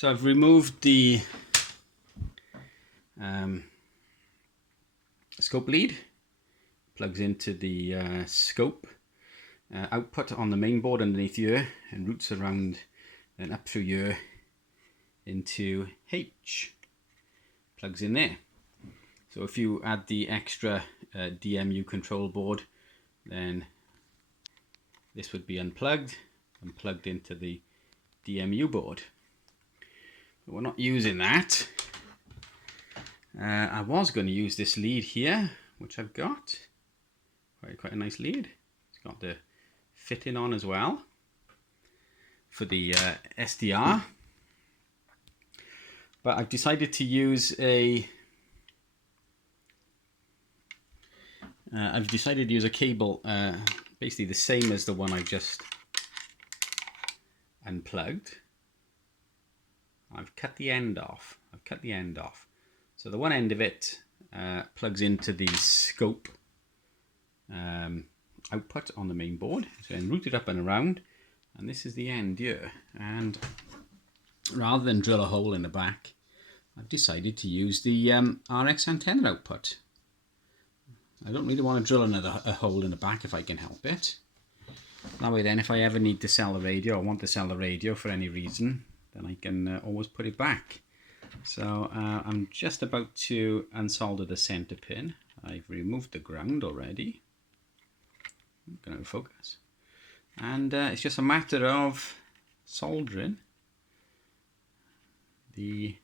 So I've removed the scope lead, plugs into the scope output on the main board underneath here, and routes around and up through here into H, plugs in there. So if you add the extra DMU control board, then this would be unplugged and plugged into the DMU board. But we're not using that. I was going to use this lead here, which I've got. Quite a nice lead. It's got the fitting on as well for the SDR. But I've decided to use a cable basically the same as the one I just unplugged. I've cut the end off. So the one end of it plugs into the scope output on the main board. So then route it up and around, and this is the end here. And rather than drill a hole in the back, I've decided to use the RX antenna output. I don't really want to drill a hole in the back if I can help it. That way then, if I ever need to sell the radio or want to sell the radio for any reason, then I can always put it back. So I'm just about to unsolder the center pin. I've removed the ground already. I'm going to focus. And it's just a matter of soldering the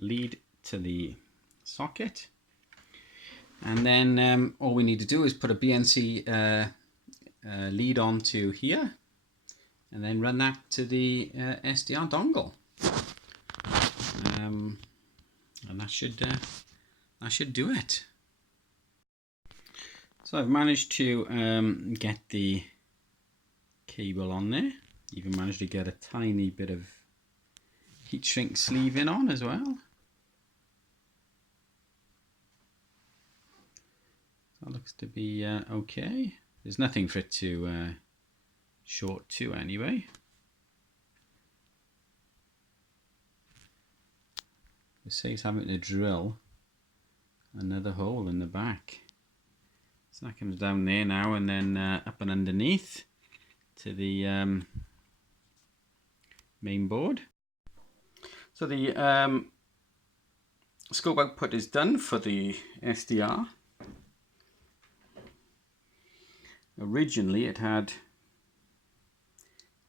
lead to the socket. And then all we need to do is put a BNC lead onto here, and then run that to the SDR dongle, and that should do it. So I've managed to get the cable on there. Even managed to get a tiny bit of heat shrink sleeving on as well. That looks to be okay. There's nothing for it to short to anyway. It saves having to drill another hole in the back. So that comes down there now, and then up and underneath to the main board. So the scope output is done for the SDR. Originally it had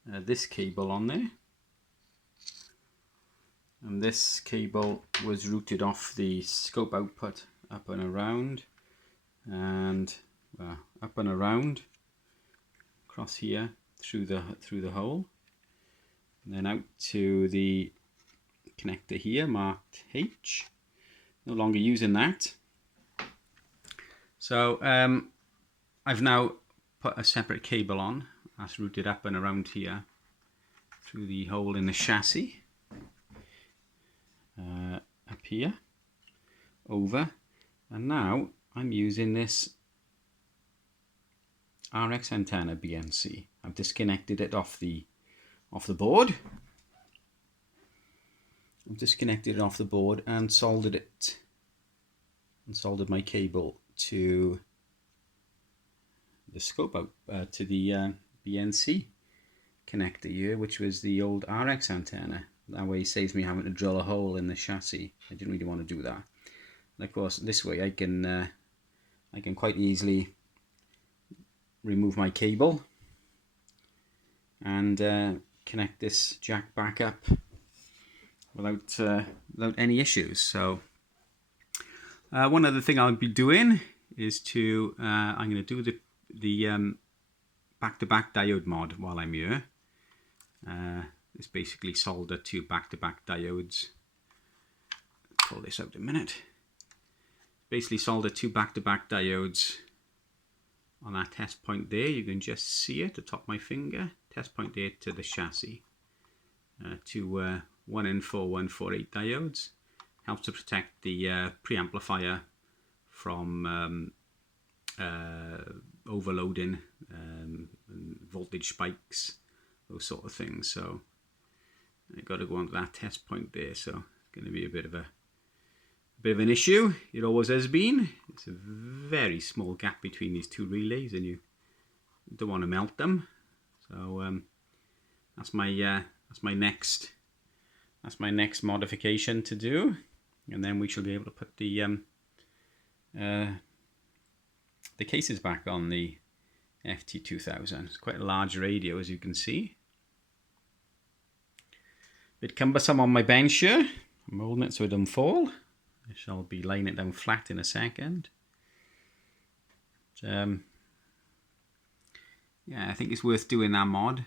this cable on there, and this cable was routed off the scope output up and around, and up and around across here through the hole, and then out to the connector here marked H. No longer using that. So I've now put a separate cable on that's routed up and around here through the hole in the chassis, up here, over, and now I'm using this RX antenna BNC. I've disconnected it off the board. I've disconnected it off the board and soldered it, and soldered my cable to the scope out to the BNC connector here, which was the old RX antenna. That way it saves me having to drill a hole in the chassis. I didn't really want to do that. And of course, this way I can quite easily remove my cable and connect this jack back up without any issues. So one other thing I'll be doing is I'm going to do the back-to-back diode mod while I'm here. It's basically solder two back-to-back diodes. Pull this out a minute. Basically solder two back-to-back diodes on that test point there. You can just see it at the top of my finger. Test point there to the chassis. Two 1N4148 diodes. Helps to protect the preamplifier from overloading, voltage spikes, those sort of things. So I got to go onto that test point there, so it's going to be a bit of an issue. It always has been. It's a very small gap between these two relays, and you don't want to melt them. So that's my next modification to do, and then we shall be able to put the cases back on the FT-2000. It's quite a large radio, as you can see. A bit cumbersome on my bench here. I'm holding it so it doesn't fall. I shall be laying it down flat in a second. But, yeah, I think it's worth doing that mod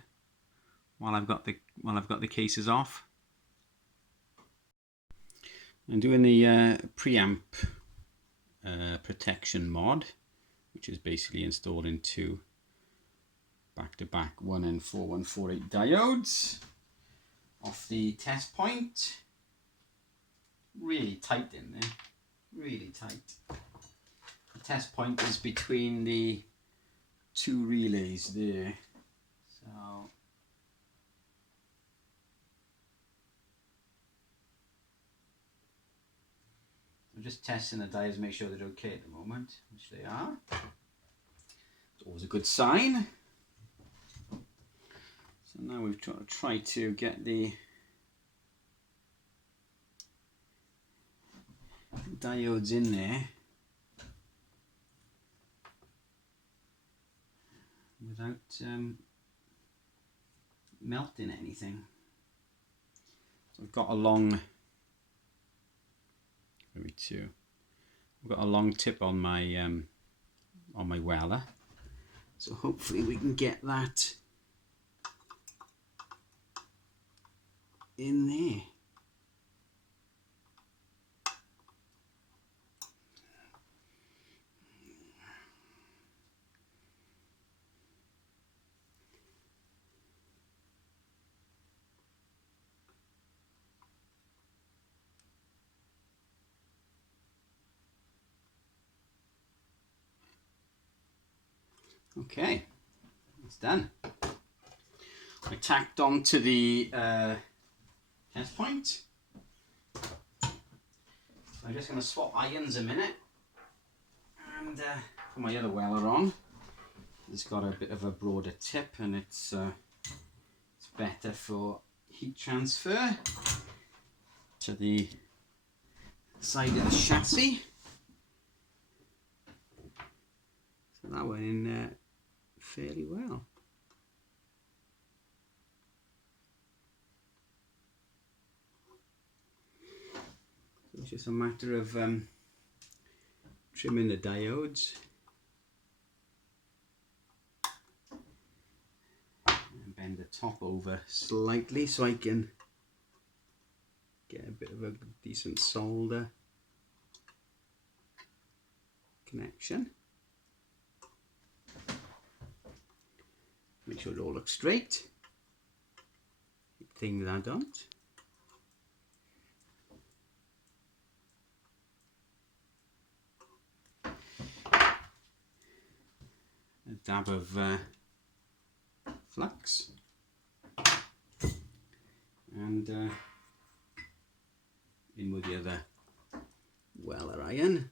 while I've got the cases off. I'm doing the preamp protection mod, which is basically installing two back-to-back 1N4148 diodes off the test point. Really tight in there, really tight. The test point is between the two relays there, so I'm just testing the diodes to make sure they're okay at the moment, which they are. It's always a good sign. So now we've tried to get the diodes in there without melting anything. So I've got a long, maybe two. I've got a long tip on my weller, so hopefully we can get that in there. Okay, it's done. I tacked onto the test point. So I'm just going to swap irons a minute and put my other weller on. It's got a bit of a broader tip, and it's better for heat transfer to the side of the chassis. So that went in fairly well. So it's just a matter of trimming the diodes and bend the top over slightly so I can get a bit of a decent solder connection. Make sure it all looks straight. Thing that I don't. A dab of flux and in with the other weller iron.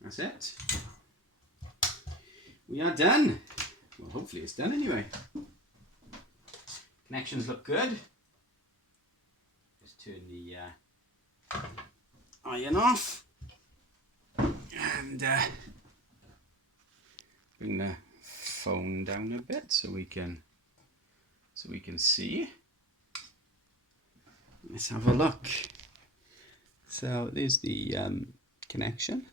That's it. We are done. Well, hopefully it's done anyway. Connections look good. Just turn the iron off and bring the phone down a bit so we can see. Let's have a look. So there's the connection.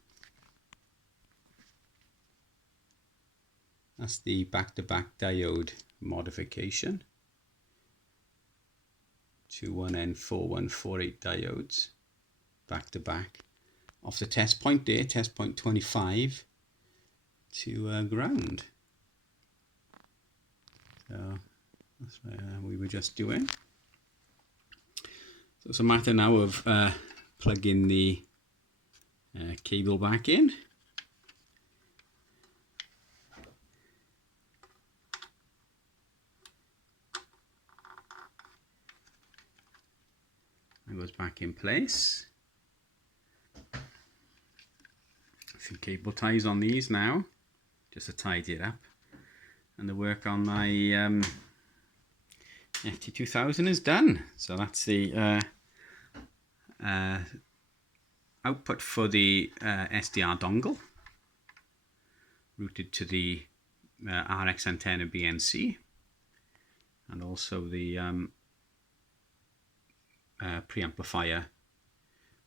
That's the back-to-back diode modification. Two 1N4148 diodes back-to-back off the test point there, test point 25 to ground. So that's what we were just doing. So it's a matter now of plugging the cable back in. goes back in place. A few cable ties on these now, just to tidy it up. And the work on my FT-2000 is done. So that's the output for the SDR dongle, routed to the RX antenna BNC, and also the preamplifier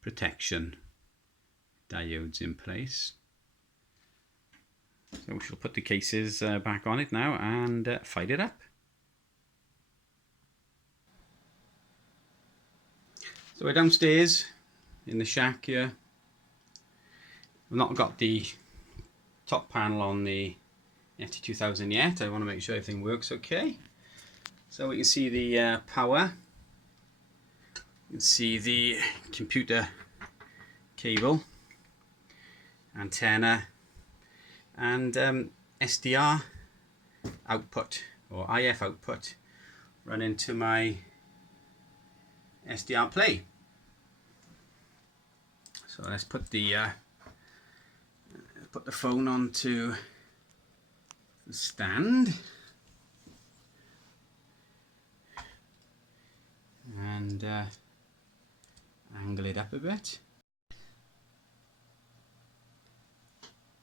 protection diodes in place. So we shall put the cases back on it now and fire it up. So we're downstairs in the shack here. I've not got the top panel on the FT-2000 yet. I want to make sure everything works okay. So we can see the power. You can see the computer cable, antenna, and SDR output or IF output run into my SDR play. So let's put the phone onto the stand and angle it up a bit.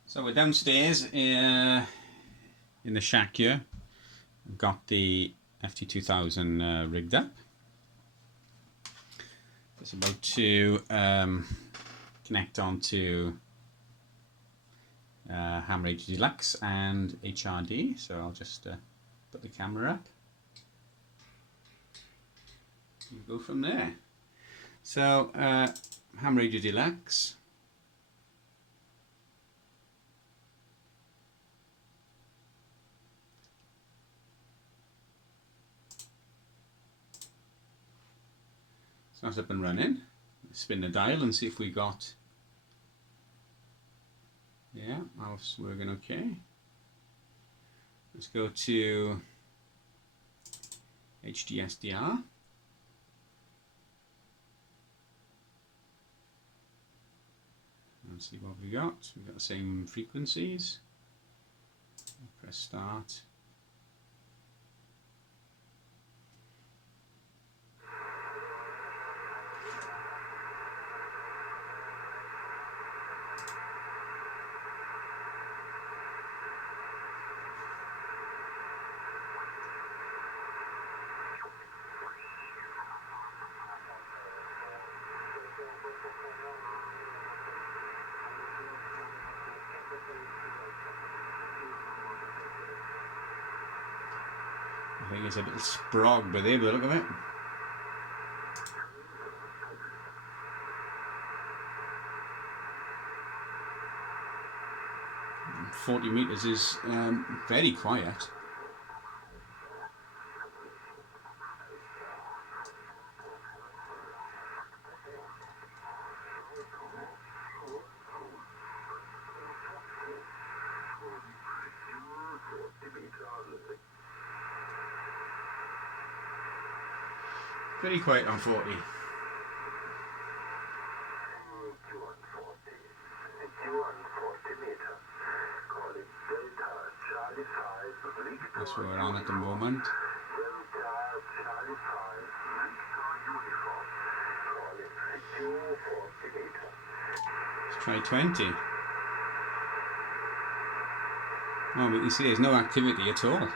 So we're downstairs in the shack here. I've got the FT-2000 rigged up. It's about to connect onto Ham Radio Deluxe and HRD, so I'll just put the camera up and go from there. So Ham Radio Deluxe, so that's up and running. Spin the dial and see if we got, yeah, that's working okay. Let's go to HDSDR. And see what we got. We've got the same frequencies. Press start. I think it's a little sprog by the look of it. And 40 meters is very quiet. Very quiet on 40. That's what we're on at the moment. Let's try 20. Oh, but you see there's no activity at all.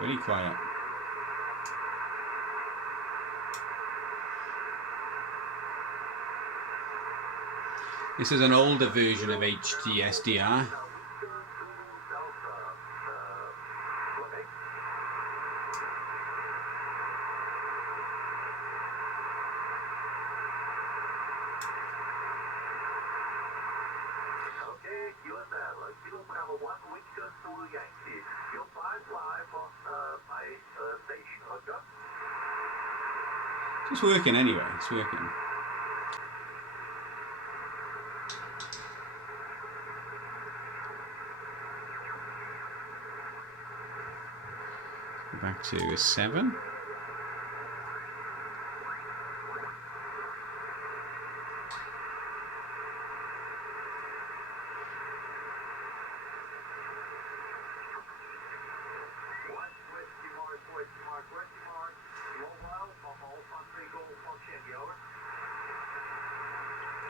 Very quiet. This is an older version of HDSDR. It's working anyway, it's working. to 7.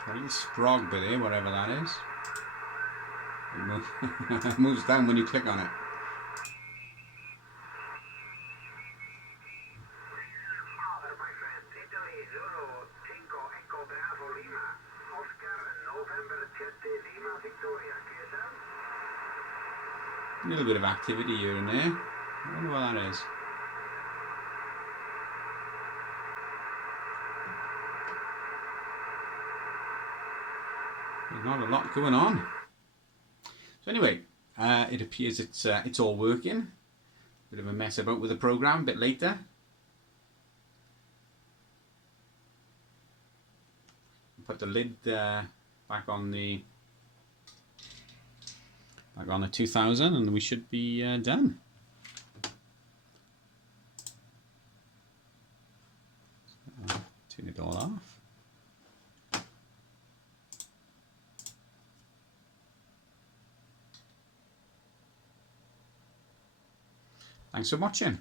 A little sprog bit here, whatever that is. It moves down when you click on it. A little bit of activity here and there. I wonder what that is. There's not a lot going on. So anyway, it appears it's all working. Bit of a mess about with the program a bit later. Put the lid back on the 2000 and we should be done. So, turn it all off. Thanks for watching.